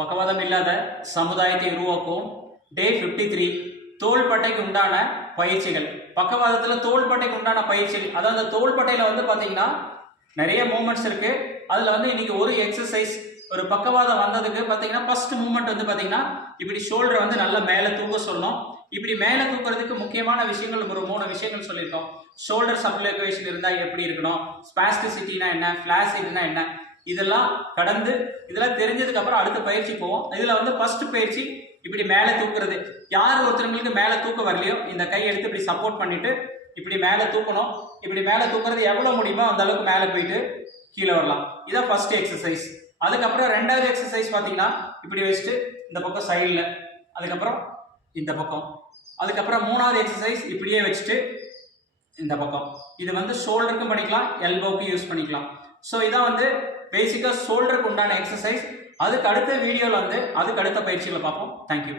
பக்கவாதம் இல்லாத சமுதாயத்தை உருவாக்கும் டே ஃபிஃப்டி த்ரீ தோள்பட்டைக்கு உண்டான பயிற்சிகள். பக்கவாதத்தில் தோள்பட்டைக்கு உண்டான பயிற்சிகள். அதாவது அந்த தோள்பட்டையில் வந்து பார்த்தீங்கன்னா நிறைய மூமெண்ட்ஸ் இருக்கு. அதில் வந்து இன்னைக்கு ஒரு எக்ஸசைஸ் ஒரு பக்கவாதம் வந்ததுக்கு பார்த்தீங்கன்னா ஃபர்ஸ்ட் மூமெண்ட் வந்து பார்த்தீங்கன்னா இப்படி ஷோல்டரை வந்து நல்லா மேலே தூக்க சொல்லணும். இப்படி மேலே தூக்குறதுக்கு முக்கியமான விஷயங்கள் ஒரு மூணு விஷயங்கள் சொல்லியிருக்கோம். ஷோல்டர் சப்ளிகேஷன் இருந்தால் எப்படி இருக்கணும்? ஸ்பாஸ்டிசிட்டினா என்ன? ஃபிளாசிட்னா என்ன? இதெல்லாம் கடந்து இதெல்லாம் தெரிஞ்சதுக்கு அப்புறம் அடுத்த பயிற்சி போவோம். இதுல வந்து ஃபர்ஸ்ட் பயிற்சி இப்படி மேலே தூக்குறது. யார் ஒருத்தவங்களுக்கு மேலே தூக்க வரலையோ இந்த கை எடுத்து இப்படி சப்போர்ட் பண்ணிட்டு இப்படி மேலே தூக்கணும். இப்படி மேலே தூக்குறது எவ்வளோ முடியுமோ அந்த அளவுக்கு மேலே போயிட்டு கீழே வரலாம். இதான் ஃபர்ஸ்ட் எக்ஸசைஸ் அதுக்கப்புறம் ரெண்டாவது எக்ஸசைஸ் பார்த்தீங்கன்னா இப்படி வச்சுட்டு இந்த பக்கம் சைடில் அதுக்கப்புறம் இந்த பக்கம். அதுக்கப்புறம் மூணாவது எக்ஸசைஸ் இப்படியே வச்சுட்டு இந்த பக்கம். இது வந்து ஷோல்டருக்கும் பண்ணிக்கலாம் எல்போக்கும் யூஸ் பண்ணிக்கலாம். ஸோ இதான் வந்து பேசிக்காக ஷோல்டருக்கு உண்டான எக்ஸசைஸ் அதுக்கு அடுத்த வீடியோவில் வந்து அதுக்கு அடுத்த பயிற்சிகளை பார்ப்போம். தேங்க்யூ